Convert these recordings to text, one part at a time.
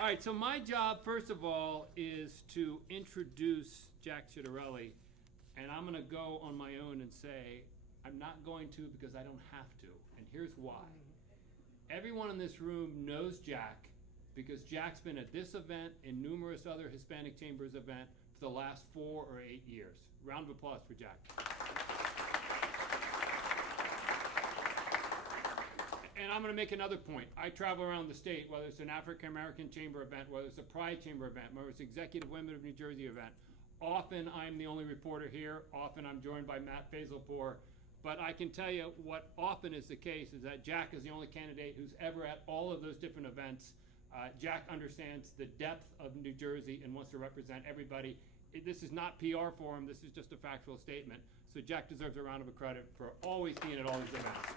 All right, so my job, first of all, is to introduce Jack Ciattarelli, and I'm gonna go on my own and say, I'm not going to because I don't have to, and here's why. Everyone in this room knows Jack because Jack's been at this event and numerous other Hispanic Chambers events for the last 4 or 8 years. Round of applause for Jack. And I'm going to make another point. I travel around the state, whether it's an African American Chamber event, whether it's a Pride Chamber event, whether it's Executive Women of New Jersey event. Often I'm the only reporter here. Often I'm joined by Matt Faisalpour. But I can tell you what often is the case is that Jack is the only candidate who's ever at all of those different events. Jack understands the depth of New Jersey and wants to represent everybody. This is not PR for him. This is just a factual statement. So Jack deserves a round of credit for always being at all these events.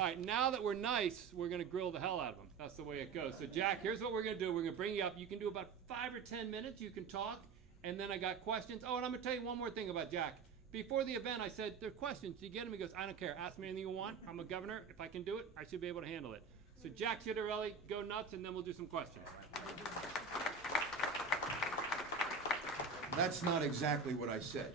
All right, now that we're nice, we're going to grill the hell out of him. That's the way it goes. So Jack, here's what we're going to do. We're going to bring you up. You can do about 5 or 10 minutes. You can talk. And then I got questions. Oh, and I'm going to tell you one more thing about Jack. Before the event, I said, there are questions. Do you get them? He goes, I don't care. Ask me anything you want. I'm a governor. If I can do it, I should be able to handle it. So Jack Ciattarelli, go nuts, and then we'll do some questions. That's not exactly what I said.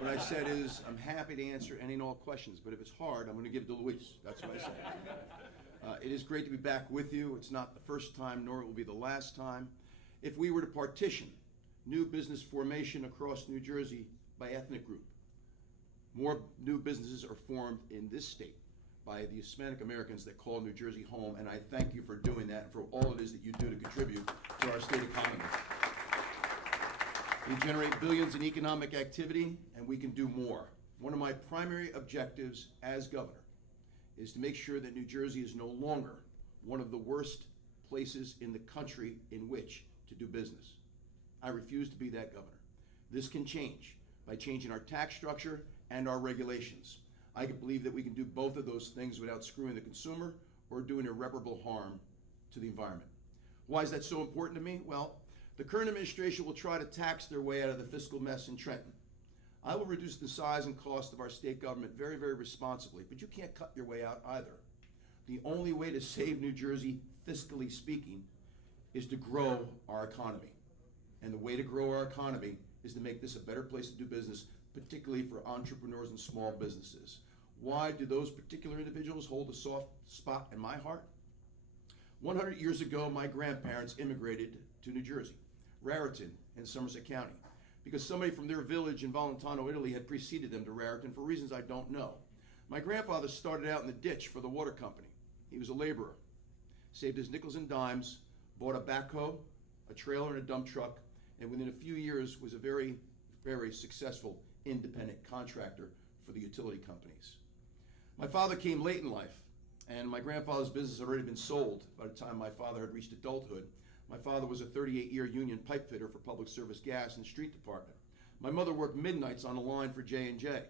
What I said is, I'm happy to answer any and all questions, but if it's hard, I'm going to give it to Luis. That's what I said. It is great to be back with you. It's not the first time, nor it will be the last time. If we were to partition new business formation across New Jersey by ethnic group, more new businesses are formed in this state by the Hispanic Americans that call New Jersey home, and I thank you for doing that and for all it is that you do to contribute to our state economy. We generate billions in economic activity, and we can do more. One of my primary objectives as governor is to make sure that New Jersey is no longer one of the worst places in the country in which to do business. I refuse to be that governor. This can change by changing our tax structure and our regulations. I believe that we can do both of those things without screwing the consumer or doing irreparable harm to the environment. Why is that so important to me? Well, the current administration will try to tax their way out of the fiscal mess in Trenton. I will reduce the size and cost of our state government very, very responsibly, but you can't cut your way out either. The only way to save New Jersey, fiscally speaking, is to grow our economy. And the way to grow our economy is to make this a better place to do business, particularly for entrepreneurs and small businesses. Why do those particular individuals hold a soft spot in my heart? 100 years ago, my grandparents immigrated to New Jersey, Raritan in Somerset County, because somebody from their village in Valentano, Italy had preceded them to Raritan for reasons I don't know. My grandfather started out in the ditch for the water company. He was a laborer, saved his nickels and dimes, bought a backhoe, a trailer, and a dump truck, and within a few years was a very, very successful independent contractor for the utility companies. My father came late in life, and my grandfather's business had already been sold by the time my father had reached adulthood. My father was a 38-year union pipe fitter for Public Service Gas and Street Department. My mother worked midnights on the line for J&J.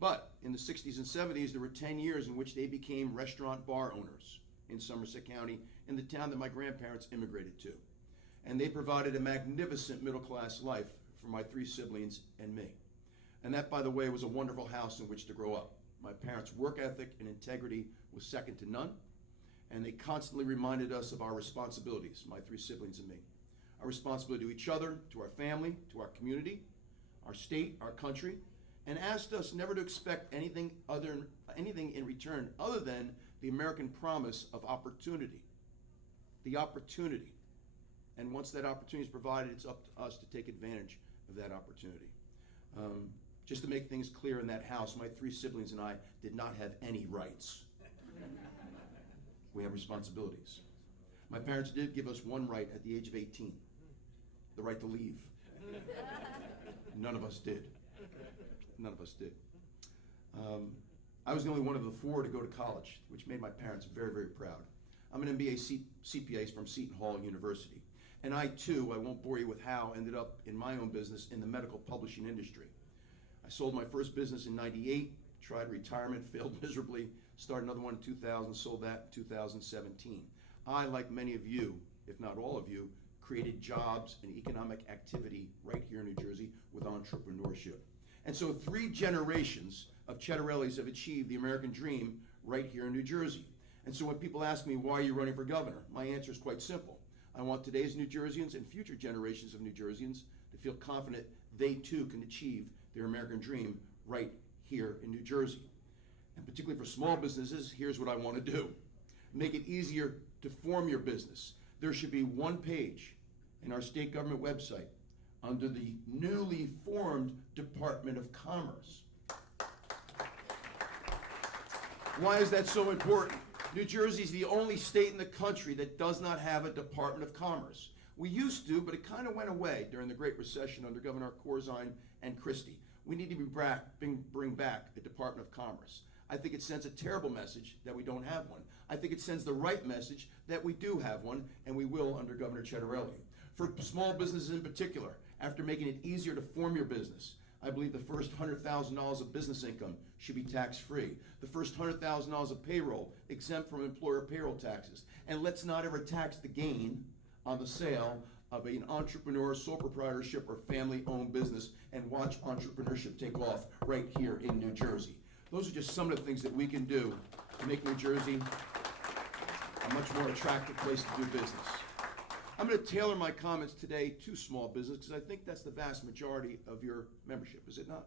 But in the 60s and 70s, there were 10 years in which they became restaurant bar owners in Somerset County, in the town that my grandparents immigrated to. And they provided a magnificent middle-class life for my 3 siblings and me. And that, by the way, was a wonderful house in which to grow up. My parents' work ethic and integrity was second to none, and they constantly reminded us of our responsibilities, my 3 siblings and me. Our responsibility to each other, to our family, to our community, our state, our country, and asked us never to expect anything in return other than the American promise of opportunity. The opportunity. And once that opportunity is provided, it's up to us to take advantage of that opportunity. Just to make things clear, in that house, my 3 siblings and I did not have any rights. We have responsibilities. My parents did give us one right at the age of 18, the right to leave. None of us did. None of us did. I was the only one of the 4 to go to college, which made my parents very, very proud. I'm an MBA CPA from Seton Hall University. And I, too, I won't bore you with how, ended up in my own business in the medical publishing industry. I sold my first business in '98, tried retirement, failed miserably, started another one in 2000, sold that in 2017. I, like many of you, if not all of you, created jobs and economic activity right here in New Jersey with entrepreneurship. And so 3 generations of Ciattarellis have achieved the American dream right here in New Jersey. And so when people ask me, why are you running for governor? My answer is quite simple. I want today's New Jerseyans and future generations of New Jerseyans to feel confident they too can achieve their American dream right here in New Jersey. And particularly for small businesses, here's what I want to do. Make it easier to form your business. There should be one page in our state government website under the newly formed Department of Commerce. Why is that so important? New Jersey is the only state in the country that does not have a Department of Commerce. We used to, but it kind of went away during the Great Recession under Governor Corzine and Christie. We need to bring back a Department of Commerce. I think it sends a terrible message that we don't have one. I think it sends the right message that we do have one, and we will under Governor Ciattarelli. For small businesses in particular, after making it easier to form your business, I believe the first $100,000 of business income should be tax-free. The first $100,000 of payroll exempt from employer payroll taxes. And let's not ever tax the gain on the sale of an entrepreneur, sole proprietorship, or family-owned business, and watch entrepreneurship take off right here in New Jersey. Those are just some of the things that we can do to make New Jersey a much more attractive place to do business. I'm going to tailor my comments today to small business because I think that's the vast majority of your membership, is it not?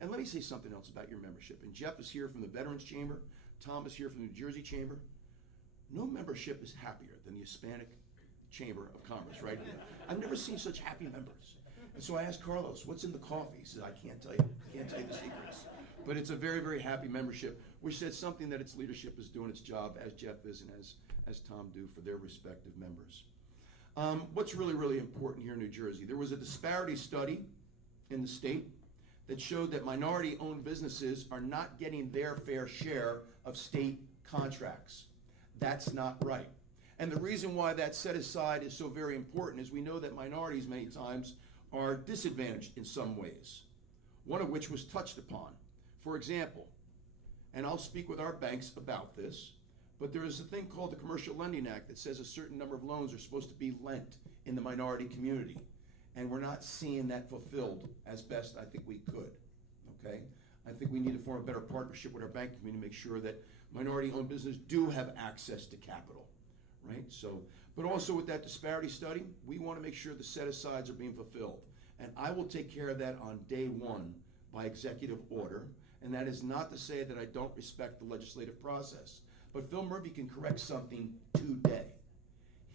And let me say something else about your membership. And Jeff is here from the Veterans Chamber. Tom is here from the New Jersey Chamber. No membership is happier than the Hispanic Chamber of Commerce, right? I've never seen such happy members. And so I asked Carlos, what's in the coffee? He said, I can't tell you. Can't tell you the secrets. But it's a very, very happy membership, which says something that its leadership is doing its job, as Jeff is and as Tom do for their respective members. What's really, really important here in New Jersey? There was a disparity study in the state that showed that minority-owned businesses are not getting their fair share of state contracts. That's not right. And the reason why that set aside is so very important is we know that minorities many times are disadvantaged in some ways, one of which was touched upon. For example, and I'll speak with our banks about this, but there is a thing called the Commercial Lending Act that says a certain number of loans are supposed to be lent in the minority community. And we're not seeing that fulfilled as best I think we could, okay? I think we need to form a better partnership with our bank community to make sure that minority-owned businesses do have access to capital, right? So, but also with that disparity study, we want to make sure the set-asides are being fulfilled. And I will take care of that on day one by executive order. And that is not to say that I don't respect the legislative process. But Phil Murphy can correct something today.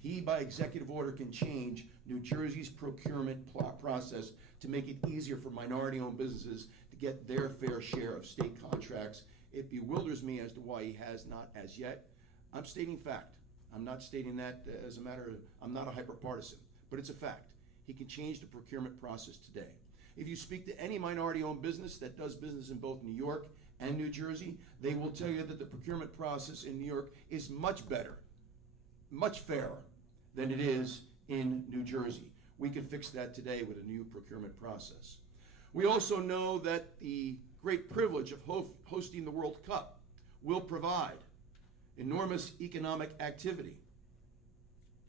He, by executive order, can change New Jersey's procurement process to make it easier for minority-owned businesses to get their fair share of state contracts. It bewilders me as to why he has not as yet. I'm stating fact. I'm not stating that as a matter of, I'm not a hyper-partisan, but it's a fact. He can change the procurement process today. If you speak to any minority-owned business that does business in both New York and New Jersey, they will tell you that the procurement process in New York is much better, much fairer than it is in New Jersey. We can fix that today with a new procurement process. We also know that the great privilege of hosting the World Cup will provide enormous economic activity.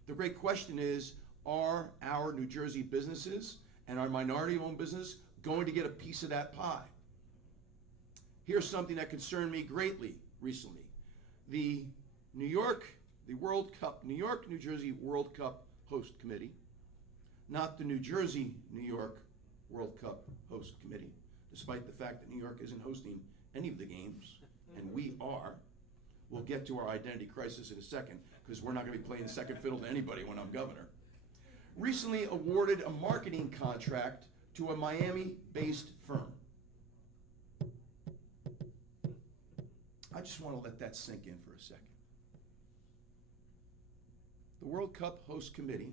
The great question is, are our New Jersey businesses and our minority-owned business going to get a piece of that pie? Here's something that concerned me greatly recently. The New York, New Jersey World Cup Host Committee, not the New Jersey, New York World Cup Host Committee, despite the fact that New York isn't hosting any of the games, and we are. We'll get to our identity crisis in a second, because we're not going to be playing second fiddle to anybody when I'm governor. Recently awarded a marketing contract to a Miami-based firm. I just want to let that sink in for a second. The World Cup Host Committee,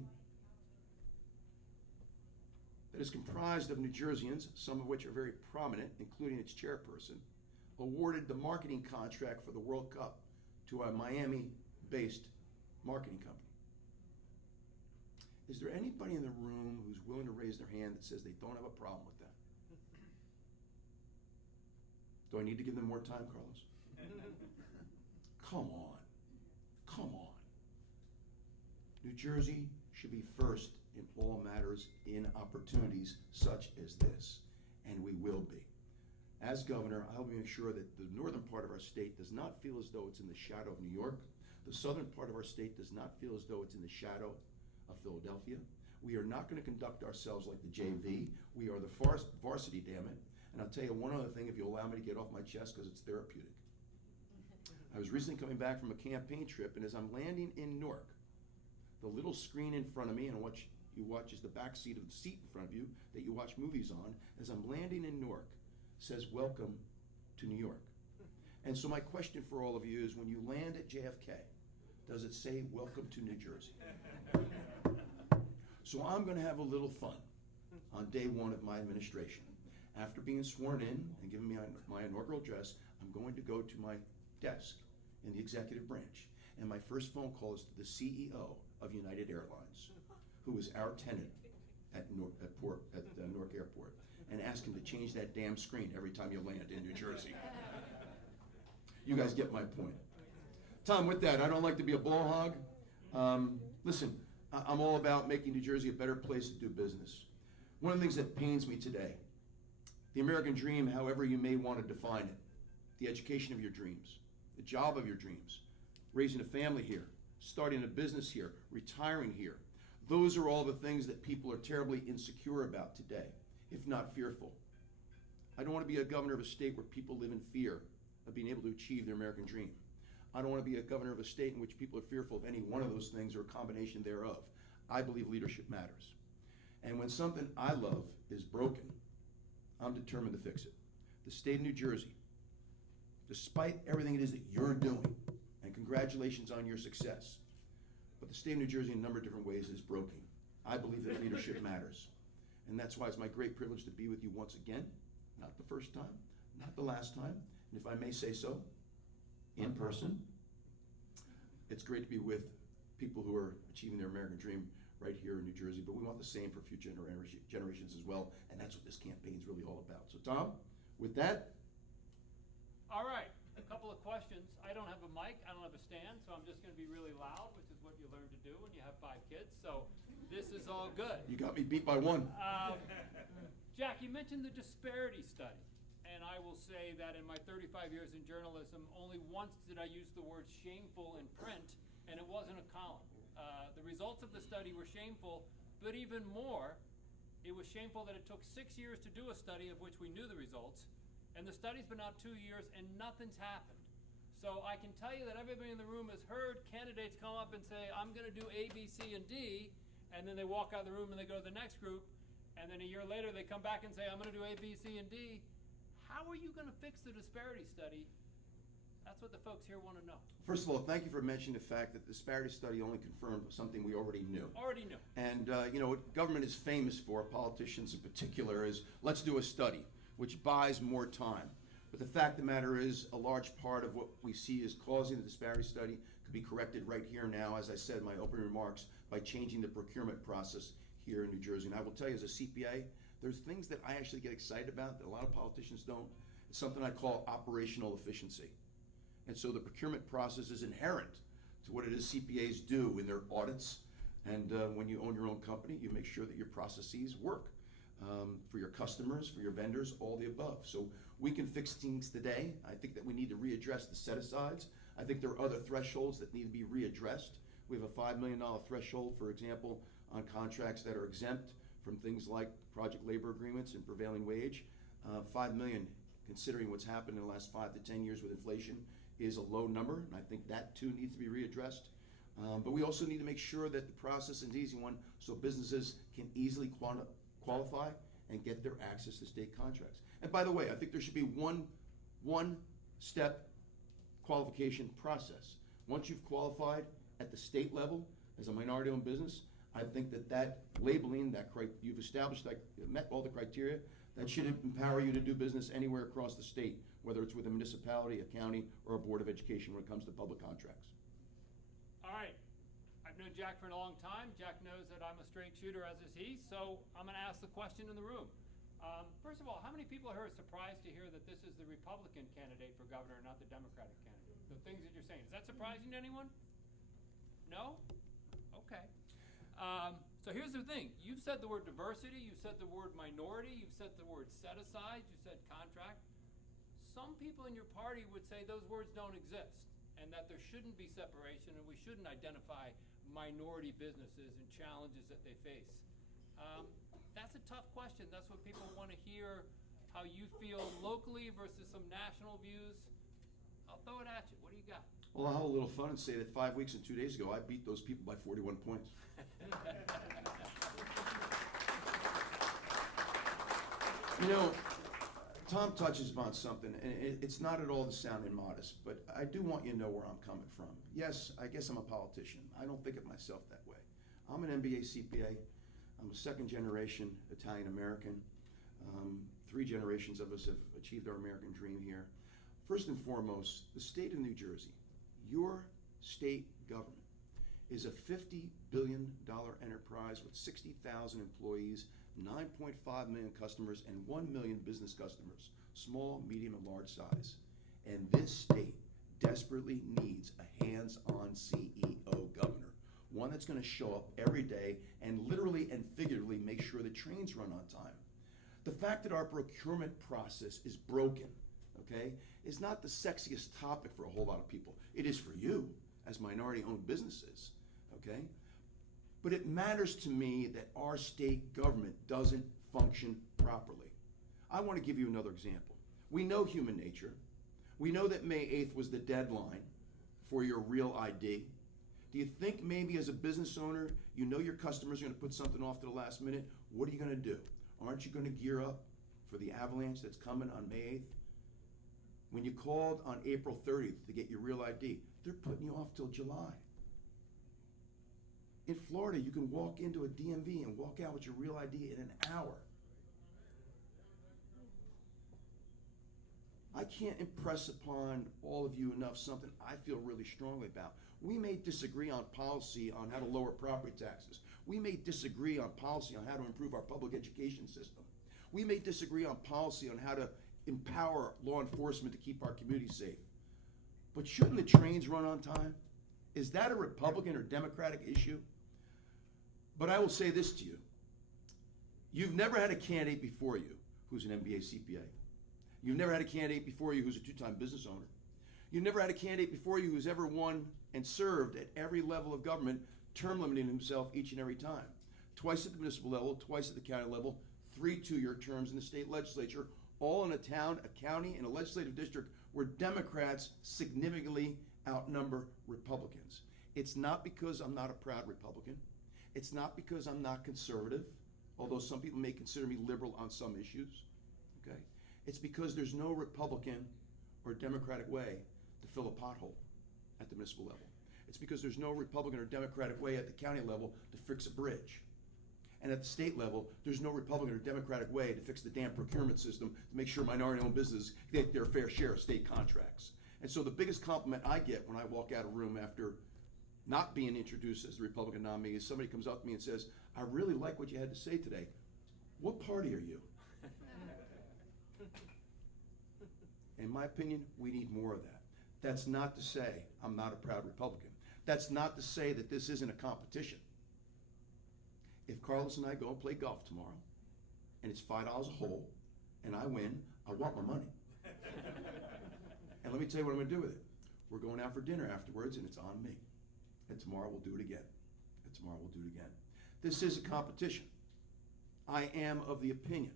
that is comprised of New Jerseyans, some of which are very prominent, including its chairperson, awarded the marketing contract for the World Cup to a Miami-based marketing company. Is there anybody in the room who's willing to raise their hand that says they don't have a problem with that? Do I need to give them more time, Carlos? Come on. Come on. New Jersey should be first in all matters in opportunities such as this, and we will be. As governor, I will make sure that the northern part of our state does not feel as though it's in the shadow of New York. The southern part of our state does not feel as though it's in the shadow of Philadelphia. We are not going to conduct ourselves like the JV. We are the varsity, damn it. And I'll tell you one other thing, if you allow me to get off my chest, because it's therapeutic. I was recently coming back from a campaign trip, and as I'm landing in Newark, the little screen in front of me, and what you watch is the back seat of the seat in front of you that you watch movies on, as I'm landing in Newark, says, "Welcome to New York." And so my question for all of you is, when you land at JFK, does it say, "Welcome to New Jersey"? So I'm going to have a little fun on day one of my administration. After being sworn in and given me my inaugural address, I'm going to go to my desk in the executive branch. And my first phone call is to the CEO of United Airlines, who is our tenant at Newark Airport, and ask him to change that damn screen every time you land in New Jersey. You guys get my point. Tom, with that, I don't like to be a ball hog. Listen, I'm all about making New Jersey a better place to do business. One of the things that pains me today, the American dream, however you may want to define it, the education of your dreams, the job of your dreams, raising a family here, starting a business here, retiring here. Those are all the things that people are terribly insecure about today, if not fearful. I don't want to be a governor of a state where people live in fear of being able to achieve their American dream. I don't want to be a governor of a state in which people are fearful of any one of those things or a combination thereof. I believe leadership matters. And when something I love is broken, I'm determined to fix it. The state of New Jersey, despite everything it is that you're doing, and congratulations on your success, but the state of New Jersey in a number of different ways is broken. I believe that leadership matters. And that's why it's my great privilege to be with you once again, not the first time, not the last time, and if I may say so, in person. It's great to be with people who are achieving their American dream right here in New Jersey, but we want the same for future generations as well, and that's what this campaign is really all about. So Tom, with that. All right, a couple of questions. I don't have a mic, I don't have a stand, so I'm just going to be really loud, which is what you learn to do when you have 5 kids, so this is all good. You got me beat by 1. Jack, you mentioned the disparity study. And I will say that in my 35 years in journalism, only once did I use the word shameful in print, and it wasn't a column. The results of the study were shameful, but even more, it was shameful that it took 6 years to do a study of which we knew the results, and the study's been out 2 years and nothing's happened. So I can tell you that everybody in the room has heard candidates come up and say, "I'm going to do A, B, C, and D," and then they walk out of the room and they go to the next group, and then a year later they come back and say, "I'm going to do A, B, C, and D." How are you going to fix the disparity study? That's what the folks here want to know. First of all, thank you for mentioning the fact that the disparity study only confirmed something we already knew. Already knew. And you know what government is famous for, politicians in particular, is let's do a study, which buys more time. But the fact of the matter is, a large part of what we see is causing the disparity study could be corrected right here now, as I said in my opening remarks, by changing the procurement process here in New Jersey. And I will tell you, as a CPA, there's things that I actually get excited about that a lot of politicians don't. It's something I call operational efficiency. And so the procurement process is inherent to what it is CPAs do in their audits. And when you own your own company, you make sure that your processes work for your customers, for your vendors, all the above. So we can fix things today. I think that we need to readdress the set-asides. I think there are other thresholds that need to be readdressed. We have a $5 million threshold, for example, on contracts that are exempt from things like project labor agreements and prevailing wage. 5 million, considering what's happened in the last 5 to 10 years with inflation, is a low number, and I think that too needs to be readdressed. But we also need to make sure that the process is an easy one so businesses can easily qualify and get their access to state contracts. And by the way, I think there should be one step qualification process. Once you've qualified at the state level as a minority-owned business, I think that labeling, you've established, that met all the criteria, that should empower you to do business anywhere across the state, whether it's with a municipality, a county, or a board of education when it comes to public contracts. All right. I've known Jack for a long time. Jack knows that I'm a straight shooter, as is he, so I'm going to ask the question in the room. First of all, how many people are surprised to hear that this is the Republican candidate for governor, not the Democratic candidate? The things that you're saying, is that surprising to anyone? No? Okay. So here's the thing. You've said the word diversity, you've said the word minority, you've said the word set aside, you said contract. some people in your party would say those words don't exist, and that there shouldn't be separation, and we shouldn't identify minority businesses and challenges that they face. That's a tough question. That's what people want to hear, how you feel locally versus some national views. I'll throw it at you. What do you got? Well, I'll have a little fun and say that 5 weeks and 2 days ago, I beat those people by 41 points. You know, Tom touches upon something, and it's not at all to sound immodest, but I do want you to know where I'm coming from. Yes, I guess I'm a politician. I don't think of myself that way. I'm an MBA CPA. I'm a second generation Italian American. 3 generations of us have achieved our American dream here. First and foremost, the state of New Jersey, your state government, is a $50 billion enterprise with 60,000 employees, 9.5 million customers, and 1 million business customers, small, medium, and large size. And this state desperately needs a hands-on CEO governor, one that's going to show up every day and literally and figuratively make sure the trains run on time. The fact that our procurement process is broken, okay, is not the sexiest topic for a whole lot of people. It is for you as minority-owned businesses, okay? But it matters to me that our state government doesn't function properly. I want to give you another example. We know human nature. We know that May 8th was the deadline for your real ID. Do you think maybe as a business owner, you know your customers are going to put something off to the last minute? What are you going to do? Aren't you going to gear up for the avalanche that's coming on May 8th? When you called on April 30th to get your real ID, they're putting you off till July. In Florida, you can walk into a DMV and walk out with your real ID in an hour. I can't impress upon all of you enough something I feel really strongly about. We may disagree on policy on how to lower property taxes. We may disagree on policy on how to improve our public education system. We may disagree on policy on how to empower law enforcement to keep our communities safe. But shouldn't the trains run on time? Is that a Republican or Democratic issue? But I will say this to you. You've never had a candidate before you who's an MBA CPA. You've never had a candidate before you who's a 2-time business owner. You've never had a candidate before you who's ever won and served at every level of government, term limiting himself each and every time. Twice at the municipal level, twice at the county level, 3 2-year terms in the state legislature, all in a town, a county, and a legislative district where Democrats significantly outnumber Republicans. It's not because I'm not a proud Republican. It's not because I'm not conservative, although some people may consider me liberal on some issues, okay? It's because there's no Republican or Democratic way to fill a pothole at the municipal level. It's because there's no Republican or Democratic way at the county level to fix a bridge. And at the state level, there's no Republican or Democratic way to fix the damn procurement system to make sure minority-owned businesses get their fair share of state contracts. And so the biggest compliment I get when I walk out of a room after not being introduced as the Republican nominee is somebody comes up to me and says, I really like what you had to say today. What party are you? In my opinion, we need more of that. That's not to say I'm not a proud Republican. That's not to say that this isn't a competition. If Carlos and I go and play golf tomorrow, and it's $5 a hole, and I win, I want my money. And let me tell you what I'm going to do with it. We're going out for dinner afterwards, and it's on me. And tomorrow we'll do it again. And tomorrow we'll do it again. This is a competition. I am of the opinion,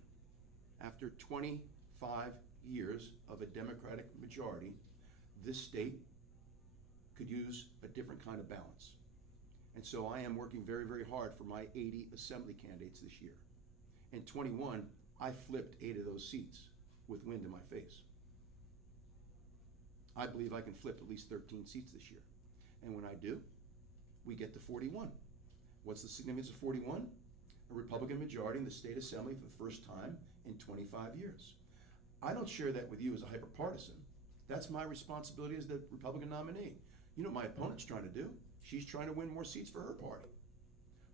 after 25 years of a Democratic majority, this state could use a different kind of balance. And so I am working very, very hard for my 80 assembly candidates this year. In 21, I flipped 8 of those seats with wind in my face. I believe I can flip at least 13 seats this year. And when I do, we get to 41. What's the significance of 41? A Republican majority in the state assembly for the first time in 25 years. I don't share that with you as a hyper-partisan. That's my responsibility as the Republican nominee. You know what my opponent's trying to do? She's trying to win more seats for her party.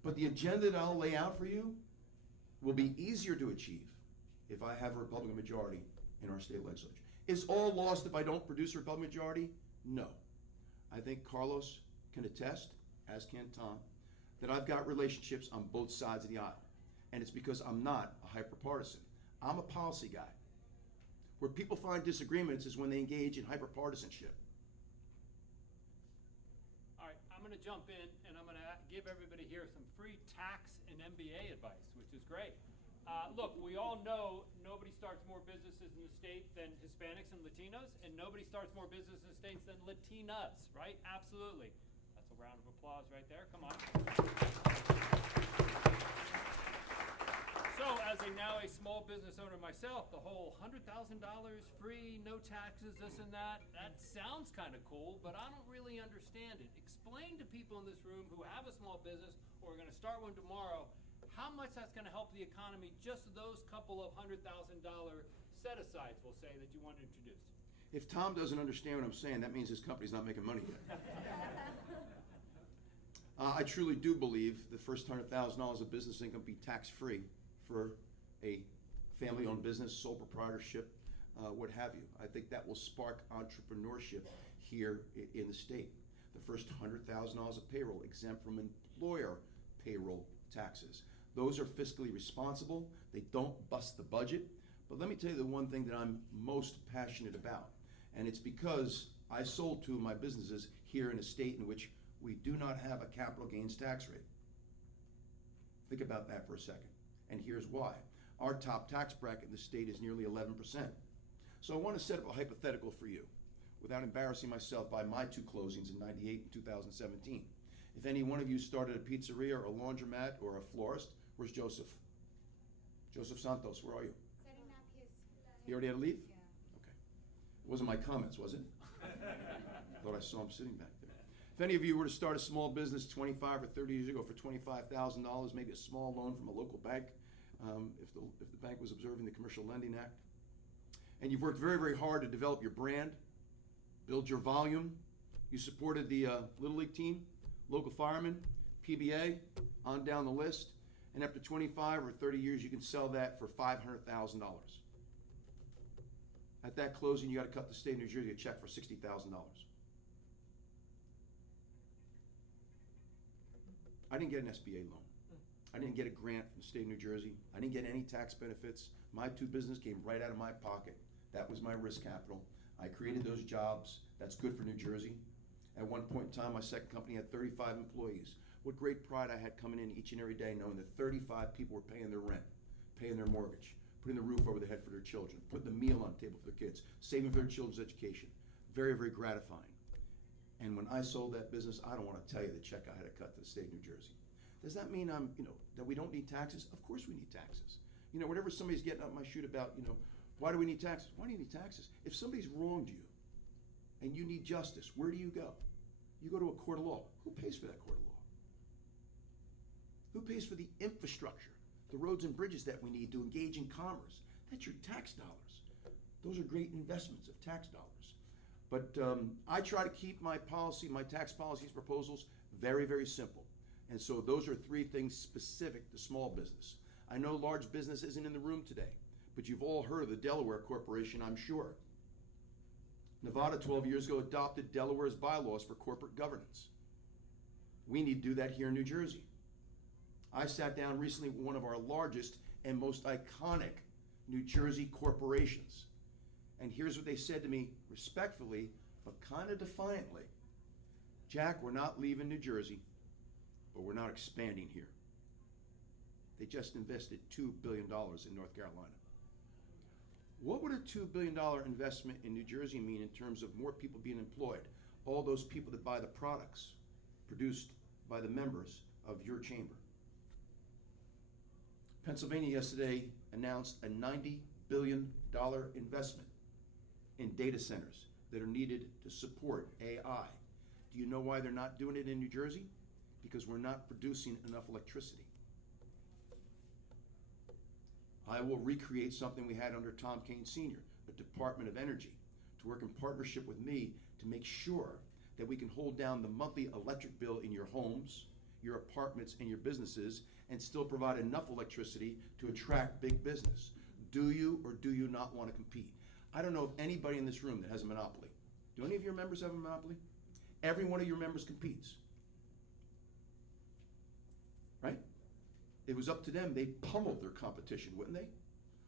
But the agenda that I'll lay out for you will be easier to achieve if I have a Republican majority in our state legislature. Is all lost if I don't produce a Republican majority? No. I think Carlos can attest, as can Tom, that I've got relationships on both sides of the aisle. And it's because I'm not a hyper-partisan. I'm a policy guy. Where people find disagreements is when they engage in hyperpartisanship. All right, I'm gonna jump in and I'm gonna give everybody here some free tax and MBA advice, which is great. Look, we all know nobody starts more businesses in the state than Hispanics and Latinos, and nobody starts more businesses in the States than Latinas, right? Absolutely. That's a round of applause right there, come on. So, as now a small business owner myself, the whole $100,000 free, no taxes, this and that sounds kind of cool, but I don't really understand it. Explain to people in this room who have a small business or are gonna start one tomorrow, how much that's gonna help the economy, just those couple of $100,000 set-asides, we'll say, that you want to introduce. If Tom doesn't understand what I'm saying, that means his company's not making money yet. I truly do believe the first $100,000 of business income be tax-free for a family-owned business, sole proprietorship, what have you. I think that will spark entrepreneurship here in the state. The first $100,000 of payroll exempt from employer payroll taxes. Those are fiscally responsible. They don't bust the budget. But let me tell you the one thing that I'm most passionate about, and it's because I sold two of my businesses here in a state in which we do not have a capital gains tax rate. Think about that for a second. And here's why. Our top tax bracket in the state is nearly 11%. So I want to set up a hypothetical for you without embarrassing myself by my two closings in 98 and 2017. If any one of you started a pizzeria or a laundromat or a florist, where's Joseph? Joseph Santos, where are you? Setting up his... He already had to leave? Yeah. Okay. It wasn't my comments, was it? Thought I saw him sitting back there. If any of you were to start a small business 25 or 30 years ago for $25,000, maybe a small loan from a local bank, if the bank was observing the Commercial Lending Act, and you've worked very, very hard to develop your brand, build your volume, you supported the Little League team, local firemen, PBA, on down the list, and after 25 or 30 years, you can sell that for $500,000. At that closing, you got to cut the state of New Jersey a check for $60,000. I didn't get an SBA loan. I didn't get a grant from the state of New Jersey. I didn't get any tax benefits. My two businesses came right out of my pocket. That was my risk capital. I created those jobs. That's good for New Jersey. At one point in time, my second company had 35 employees. What great pride I had coming in each and every day knowing that 35 people were paying their rent, paying their mortgage, putting the roof over their head for their children, putting the meal on the table for their kids, saving for their children's education. Very, very gratifying. And when I sold that business, I don't want to tell you the check I had to cut to the state of New Jersey. Does that mean that we don't need taxes? Of course we need taxes. Whenever somebody's getting up my chute about, why do we need taxes? Why do you need taxes? If somebody's wronged you and you need justice, where do you go? You go to a court of law. Who pays for that court of law? Who pays for the infrastructure, the roads and bridges that we need to engage in commerce? That's your tax dollars. Those are great investments of tax dollars. But I try to keep my tax policies proposals very, very simple. And so those are three things specific to small business. I know large business isn't in the room today, but you've all heard of the Delaware Corporation, I'm sure. Nevada 12 years ago adopted Delaware's bylaws for corporate governance. We need to do that here in New Jersey. I sat down recently with one of our largest and most iconic New Jersey corporations. And here's what they said to me, respectfully, but kind of defiantly. Jack, we're not leaving New Jersey, but we're not expanding here. They just invested $2 billion in North Carolina. What would a $2 billion investment in New Jersey mean in terms of more people being employed? All those people that buy the products produced by the members of your chamber. Pennsylvania yesterday announced a $90 billion investment in data centers that are needed to support AI. Do you know why they're not doing it in New Jersey? Because we're not producing enough electricity. I will recreate something we had under Tom Kane Sr., the Department of Energy, to work in partnership with me to make sure that we can hold down the monthly electric bill in your homes, your apartments, and your businesses, and still provide enough electricity to attract big business. Do you or do you not want to compete? I don't know of anybody in this room that has a monopoly. Do any of your members have a monopoly? Every one of your members competes. Right? It was up to them. They pummeled their competition, wouldn't they?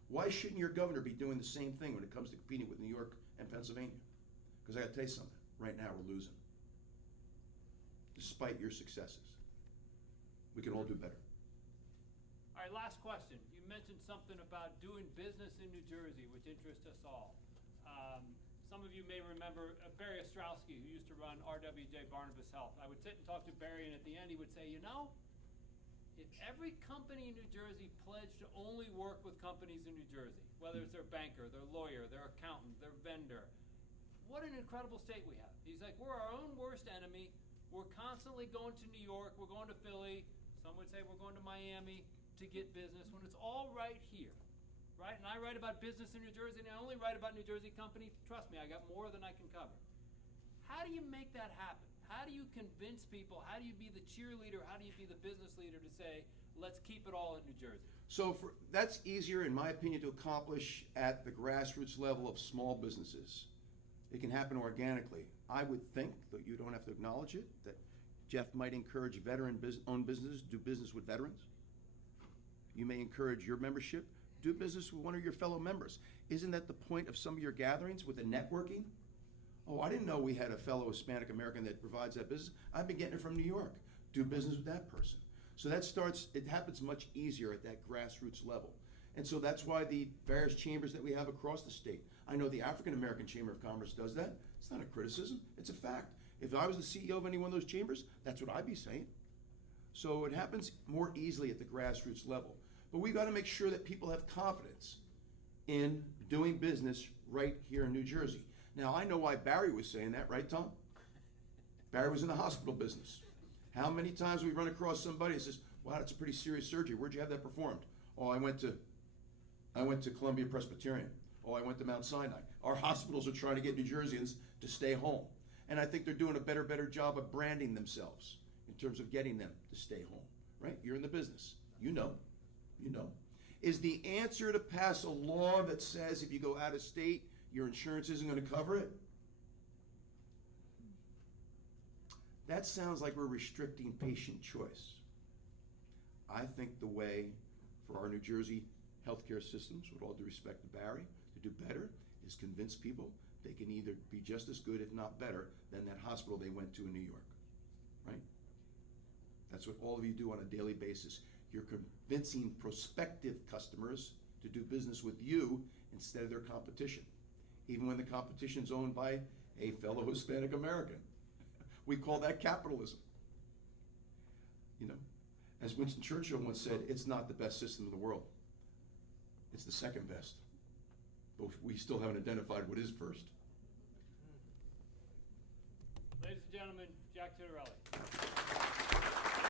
Why shouldn't your governor be doing the same thing when it comes to competing with New York and Pennsylvania? Because I got to tell you something. Right now, we're losing. Despite your successes. We can all do better. All right, last question. You mentioned something about doing business in New Jersey, which interests us all. Some of you may remember Barry Ostrowski, who used to run RWJ Barnabas Health. I would sit and talk to Barry, and at the end he would say, you know, if every company in New Jersey pledged to only work with companies in New Jersey, whether it's their banker, their lawyer, their accountant, their vendor, what an incredible state we have. He's like, we're our own worst enemy. We're constantly going to New York. We're going to Philly. Some would say we're going to Miami to get business when it's all right here, right? And I write about business in New Jersey, and I only write about New Jersey companies. Trust me, I got more than I can cover. How do you make that happen? How do you convince people? How do you be the cheerleader? How do you be the business leader to say, let's keep it all in New Jersey? So that's easier, in my opinion, to accomplish at the grassroots level of small businesses. It can happen organically. I would think, though you don't have to acknowledge it, that Jeff might encourage veteran-owned businesses to do business with veterans. You may encourage your membership, do business with one of your fellow members. Isn't that the point of some of your gatherings with the networking? Oh, I didn't know we had a fellow Hispanic American that provides that business. I've been getting it from New York. Do business with that person. So it happens much easier at that grassroots level. And so that's why the various chambers that we have across the state. I know the African American Chamber of Commerce does that. It's not a criticism, it's a fact. If I was the CEO of any one of those chambers, that's what I'd be saying. So it happens more easily at the grassroots level. But we've got to make sure that people have confidence in doing business right here in New Jersey. Now, I know why Barry was saying that, right, Tom? Barry was in the hospital business. How many times we run across somebody that says, wow, that's a pretty serious surgery. Where'd you have that performed? Oh, I went to Columbia Presbyterian. Oh, I went to Mount Sinai. Our hospitals are trying to get New Jerseyans to stay home. And I think they're doing a better job of branding themselves in terms of getting them to stay home, right? You're in the business. You know. Is the answer to pass a law that says if you go out of state, your insurance isn't going to cover it? That sounds like we're restricting patient choice. I think the way for our New Jersey healthcare systems, with all due respect to Barry, to do better is convince people they can either be just as good, if not better, than that hospital they went to in New York, right? That's what all of you do on a daily basis. You're convincing prospective customers to do business with you instead of their competition, even when the competition's owned by a fellow Hispanic American. We call that capitalism. You know, as Winston Churchill once said, it's not the best system in the world. It's the second best. But we still haven't identified what is first. Ladies and gentlemen, Jack Ciattarelli.